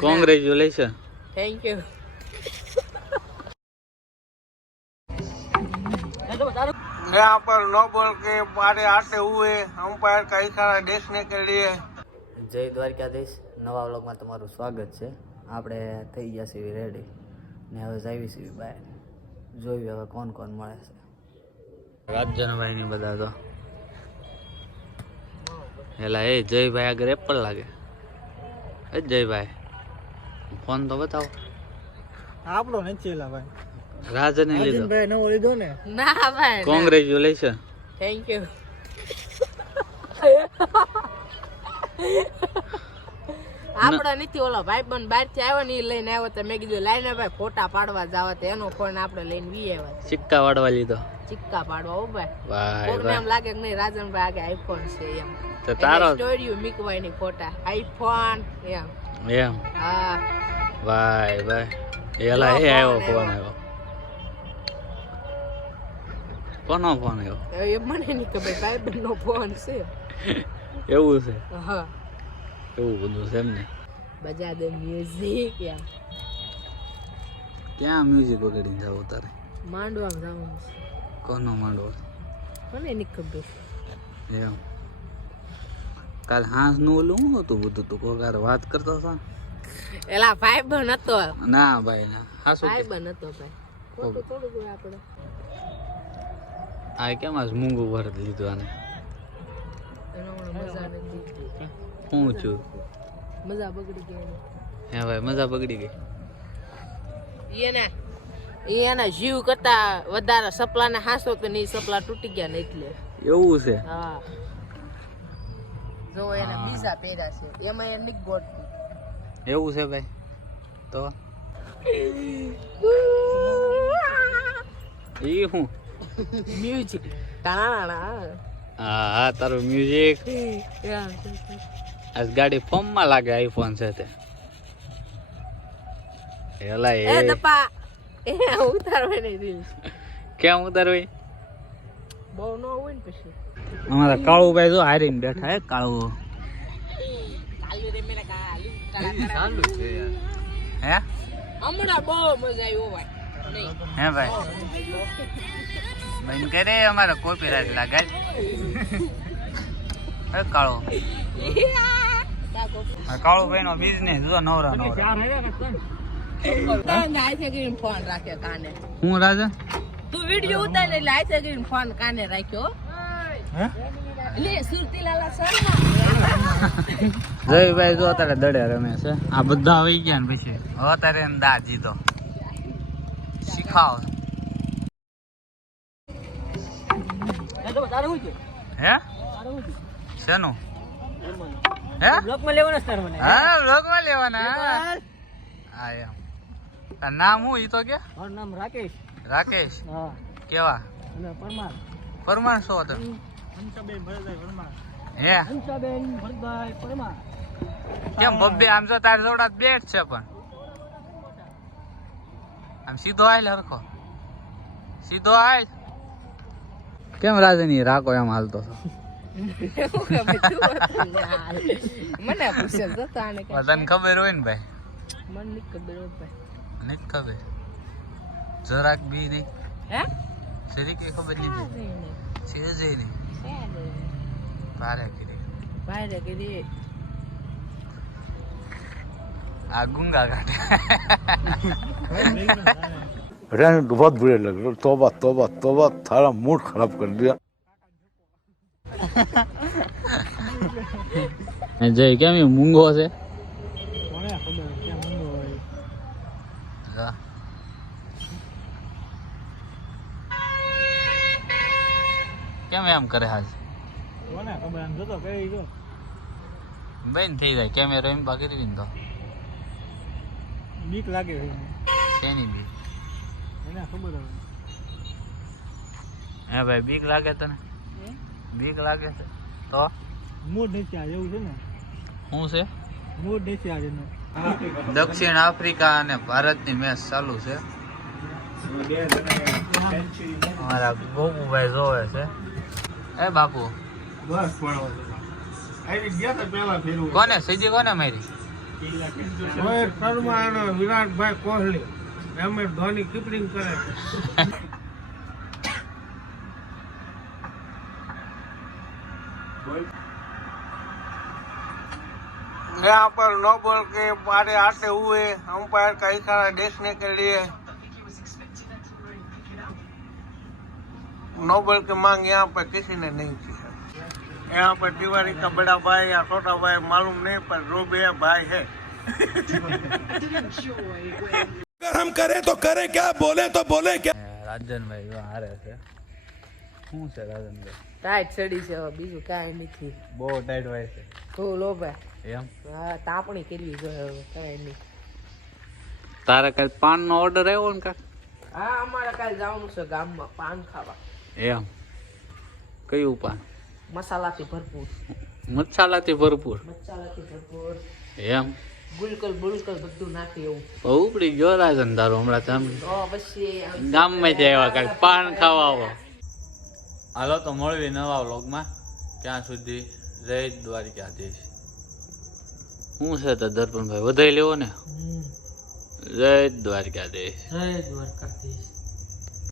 Congratulations. Thank you. यहाँ पर no ball के मारे आते हुए अंपायर का इशारा देखने के लिए જય દ્વારકાધીશ. નવા વ્લોગમાં તમારું સ્વાગત છે. આપણે થઈ ગયા છીએ રેડી ને હવે જઈએ છીએ બહાર. જોઈએ હવે કોણ કોણ મળે છે. રાજનભાઈ ની બધા તો એલા એ જયભાઈ આગળ એપલ લાગે. એ જયભાઈ ફોન તો બતાવો. આપણો નથી એલા ભાઈ. રાજને લીધો. ભાઈ નવો લીધો ને. ના ભાઈ. કોંગ્રેચ્યુલેશન. Thank you. આપણો નથી ઓલો ભાઈ પણ બહાર થી આવ્યો ને ઈ લઈને આવ્યો તો મેં કીધું લાઈને ભાઈ ફોટા પાડવા જાવ તો એનો ફોન આપણે લઈને વી આવ્યા. સિક્કા વાળવા લીધો. સિક્કા પાડવા હો ભાઈ. ભાઈ કોકને એમ લાગે કે નહીં રાજનભાઈ આગળ આઈફોન છે એમ. તો તારો સ્ટોરી મીકવાની ફોટા આઈફોન એમ. એમ હા ભાઈ ભાઈ એલા એ આવ્યો ફોન આવ્યો. કોનો ફોન આવ્યો? એ મને નહીં ખબર ભાઈ બંધનો ફોન છે. એવું છે? હા એવું બધું છે એમ ને. બજા દે મ્યુઝિક એમ. ક્યાં મ્યુઝિક વગાડીને જાવ તારે? માંડવામાં જવાનું છે. કોનો માંડવો? મને નહીં ખબર. એમ કાલ હાંસ નું ઓલું શું હતું બધું તું કોકાર વાત કરતો હતો? એલા ભાઈ બન હતો. ના ભાઈ ના હાસુ ભાઈ બન હતો ભાઈ. ખોટું થોડું કોઈ આપણે. આ કેમ આજ મૂંગું ભર લીધું આને? એનો મજા નથી. હું છું મજા બગડી ગઈ. હે ભાઈ મજા બગડી ગઈ. એના જીવ કરતા વધારે સપલાને હાસો તો નહીં સપલા તૂટી ગયા ને એટલે. એવું છે? હા જો એને બીજા પહેર્યા છે એમાં એ નિક ગોટ. એવું છે ભાઈ? તો ઈ હું મ્યુઝિક તાણા. હા હા તારું મ્યુઝિક. આજ ગાડી ફોર્મ માં લાગે આઈફોન છે તે. એલા એ એ દપા એ ઉતારવાની રીલ કેમ ઉતારવી? બહુ ન હોય ને પછી. અમારા કાળુભાઈ જો હારીને બેઠા હે. કાળુ કાલી રે મેરા કાલી ચાલુ છે યાર. હે હમણાં બહુ મજા આવી ભાઈ. નહીં હે ભાઈ બેન કરે અમારે કોપીરાઈટ લાગે. હે કાળો કાળુભાઈ નો બિઝનેસ જો નવરા નવરા. ફોન રાખ્યો કાને. હું રાજા તું વિડિયો ઉતાર એટલે આઈસે કરીને ફોન કાને રાખ્યો. હે લે સુરતી લાલા સર જયભાઈ જો અત્યારે દડે રમે છે. આ બધા આવી ગયા ને પછી હવે અત્યારે એને દા જીતો શીખાવ. હે શેનું? હે બ્લોકમાં લેવાના સર મને. હા બ્લોગમાં લેવાના. હા એમ. તાર નામ હું ઈ તો કે? મારું નામ રાકેશ. રાકેશ. હા કેવા? અને પરમાર. પરમાર શું હતો? હંસાબેન ભરતભાઈ પરમાર. હે હંસાબેન ભરતભાઈ પરમાર. કેમ બબ્બે આમ જો તાર જોડા બેટ છે પણ આમ સીધો આય હરખો સીધો આય. કેમ રાજની રાખો એમ હાલતો છો? મને પૂછે જતા આને કઈ. તને ખબર હોય ને ભાઈ? મને નહીં ખબર હોય ભાઈ. નહીં ખબર જરાક બી નહીં. હે સરી કઈ ખબર નહીં છે જ નહીં. ભારે કીધી ભાઈ કીધી આ ગુંગા કાઢે. रहने को बहुत बुरे लग रहे. तौबा तौबा तौबा, थारा मूड खराब कर दिया. જય કેમ એ મૂંગો છે? કોને ખબર કેમ ઊંધો હોય. જા. કેમ એમ કરે હાલ? કોને ખબર આમ જતો કઈ જો બેન થઈ જાય કેમેરો એમ બાકી રહી તો બીક લાગે છે શેની બી? એને ખબર હવે. હે ભાઈ બીક લાગે તને? બીક લાગે છે તો મૂડ નથી આ એવું છે ને. શું છે? મૂડ નથી આજે નો. દક્ષિણ આફ્રિકા અને ભારતની મેચ ચાલુ છે. અમારા ગોપુભાઈ જોવે છે. એ બાપુ બસ પડો આવી ગયા તો પેલા ફેરવું કોને સીધી કોને મારી? રોહિત શર્મા અને વિરાટભાઈ કોહલી એમ ધોની કીપરિંગ કરે यहाँ पर नो बॉल के मारे आते हुए अंपायर का इशारा देखने के लिए नो बॉल की मांग यहाँ पर किसी ने नहीं की है। यहाँ पर तिवारी का बड़ा भाई या छोटा भाई मालूम नहीं पर जो भी है भाई है। अगर हम करें तो करें क्या, बोले तो बोले क्या। રાજનભાઈ જો હારે છે શું છે રાજનભાઈ ટાઈટ ચડી છે હવે બીજું કાંઈ નથી બહુ ટાઈટ હોય છે તો લો ભાઈ એમ હા તાપણી કરવી જોઈએ હવે કાંઈ નહીં તારે કઈ પાનનો ઓર્ડર આવ્યો ને કાક હા અમારે કાલે જવાનું છે ગામમાં પાન ખાવા એમ કયું પાન મસાલાથી ભરપૂર મસાલાથી ભરપૂર એમ ગુલકલ બુલકલ બધું નાખી એવું ઉપડી ગયો રાજન તારો હમણાં તમે તો પછી ગામમાં જ આવ્યા કાંઈક પાન ખાવા આવો હાલો તો મળવી નવા વ્લોગમાં ત્યાં સુધી જય દ્વારકાધીશ શું છે તો દર્પણભાઈ વધાઈ લેવો ને જય દ્વારકાધીશ જય દ્વારકા